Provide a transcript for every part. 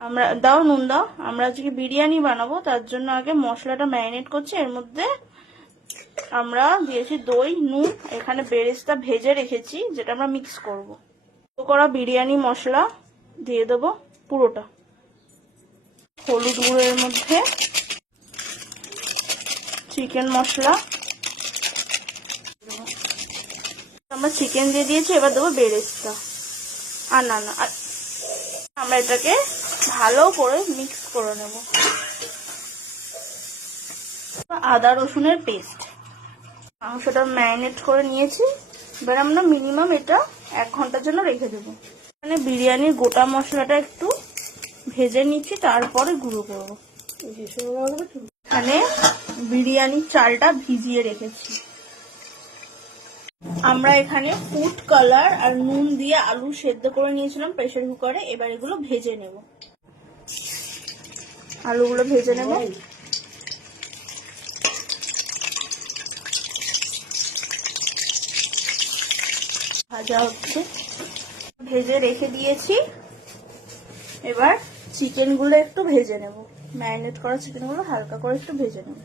আমরা দাও নুন দাও। আমরা আজকে বিরিয়ানি বানাবো, তার জন্য আগে মশলাটা ম্যারিনেট করছি। এর মধ্যে আমরা দিয়েছি দই, নুন, এখানে বেরেস্তা ভেজে রেখেছি যেটা আমরা মিক্স করব। করা বিরিয়ানি মশলা দিয়ে দেবো পুরোটা, হলুদ গুঁড়ো, এর মধ্যে চিকেন মশলা, আমরা চিকেন দিয়ে দিয়েছি। এবার দেবো বেরেস্তা। আর না না, আমরা এটাকে ভালো করে মিক্স করে নেব। আদা রসুনের পেস্ট, মাংসটা ম্যারিনেট করে নিয়েছি। এবার আমরা মিনিমাম এটা 1 ঘন্টার জন্য রেখে দেবো। এখানে বিরিয়ানির গোটা মশলাটা একটু ভেজে নিচ্ছি, তারপরে গুঁড়ো করবো। এখানে বিরিয়ানির চালটা ভিজিয়ে রেখেছি। আমরা এখানে ফুড কালার আর নুন দিয়ে আলু সেদ্ধ করে নিয়েছিলাম প্রেসার কুকারে। এবার এগুলো ভেজে নেব, আলুগুলো ভেজে নেব। ভাজা হচ্ছে, ভেজে রেখে দিয়েছি। এবার চিকেনগুলো একটু ভেজে নেব, ম্যারিনেট করা চিকেনগুলো হালকা করে একটু ভেজে নেব।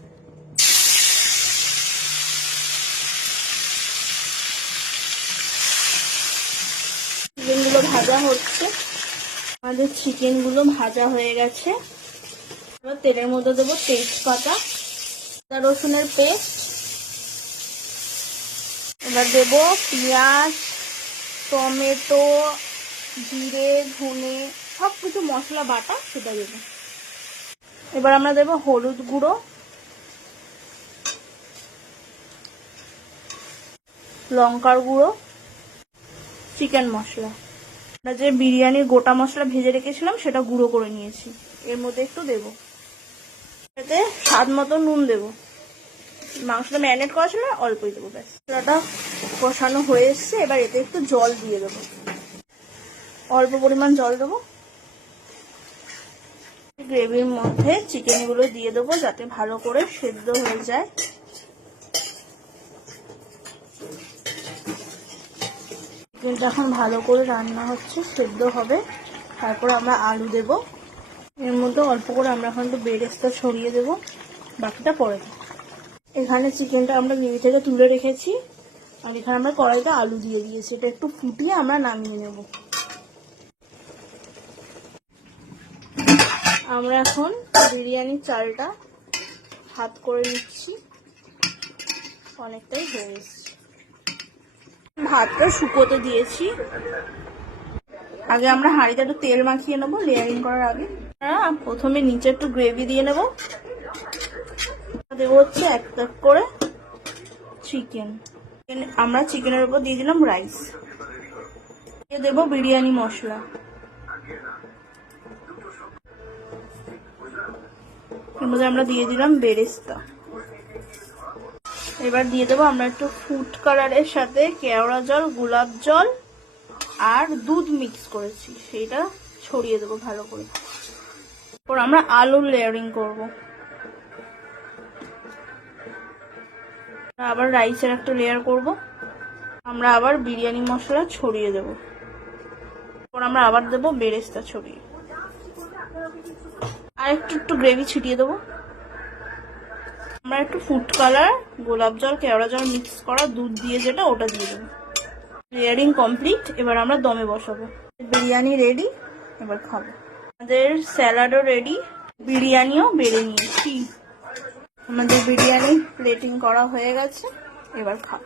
চিকেনগুলো ভাজা হচ্ছে, আমাদের চিকেনগুলো ভাজা হয়ে গেছে। এবার তেলের মধ্যে দেবো তেজপাতা, আদা রসুনের পেস্ট, এবার দেবো পেঁয়াজ, টমেটো, জিরে, ধনে, সবকিছু মশলা বাটা সেটা দেবো। এবার আমরা দেবো হলুদ গুঁড়ো, লঙ্কার গুঁড়ো, চিকেন মশলা। আমরা যে বিরিয়ানির গোটা মশলা ভেজে রেখেছিলাম সেটা গুঁড়ো করে নিয়েছি, এর মধ্যে একটু দেবো। এতে স্বাদ মতো নুন দেবো, মাংসটা ম্যারিনেট করা ছিল অল্পই দেবো ব্যাস। মশলাটা কষানো হয়ে এসছে, এবার এতে একটু জল দিয়ে দেবো, অল্প পরিমাণ জল দেবো। গ্রেভির মধ্যে চিকেনগুলো দিয়ে দেবো যাতে ভালো করে সেদ্ধ হয়ে যায়। চিকেনটা এখন ভালো করে রান্না হচ্ছে, সেদ্ধ হবে। তারপর আমরা আলু দেব, এর মধ্যে অল্প করে আমরা এখন একটু বেরেস্তা ছড়িয়ে দেবো, বাকিটা পরে দেবো। এখানে চিকেনটা আমরা গ্রেভি থেকে তুলে রেখেছি, আর এখানে আমরা কড়াইতে আলু দিয়ে দিয়েছি। এটা একটু ফুটিয়ে আমরা নামিয়ে নেব। আমরা এখন বিরিয়ানির চালটা ভাত করে নিচ্ছি, অনেকটাই হয়ে এসছে। ভাতটা শুকোতে দিয়েছি। আগে আমরা হাঁড়িতে একটু তেল মাখিয়ে নেবো লেয়ারিং করার আগে। প্রথমে নিচে একটু গ্রেভি দিয়ে নেব, দেবো হচ্ছে এক করে চিকেন। আমরা চিকেনের উপর দিয়ে দিলাম রাইস, দিয়ে দেবো বিরিয়ানি মশলা, এর মধ্যে আমরা দিয়ে দিলাম বেরেস্তা। এবার দিয়ে দেবো আমরা একটু ফুড কালারের সাথে কেওড়া জল, গোলাপ জল আর দুধ মিক্স করেছি, সেইটা ছড়িয়ে দেবো ভালো করে। তারপর আমরা আলুর লেয়ারিং করব। আবার রাইসের একটা লেয়ার করব, আমরা আবার বিরিয়ানি মশলা ছড়িয়ে দেব। তারপর আমরা আবার দেবো বেরেস্তা ছড়িয়ে, আর একটু গ্রেভি ছিটিয়ে দেবো। আমরা একটু ফুড কালার, গোলাপ জল, কেওড়া জল মিক্স করা দুধ দিয়ে যেটা, ওটা দিয়ে দেবো। Layering complete. এবার আমরা দমে বসাবো। বিরিয়ানি রেডি, এবার খাবো। আমাদের স্যালাডও রেডি, বিরিয়ানিও বেড়ে নিয়েছি। আমাদের বিরিয়ানি প্লেটিং করা হয়ে গেছে, এবার খাবো।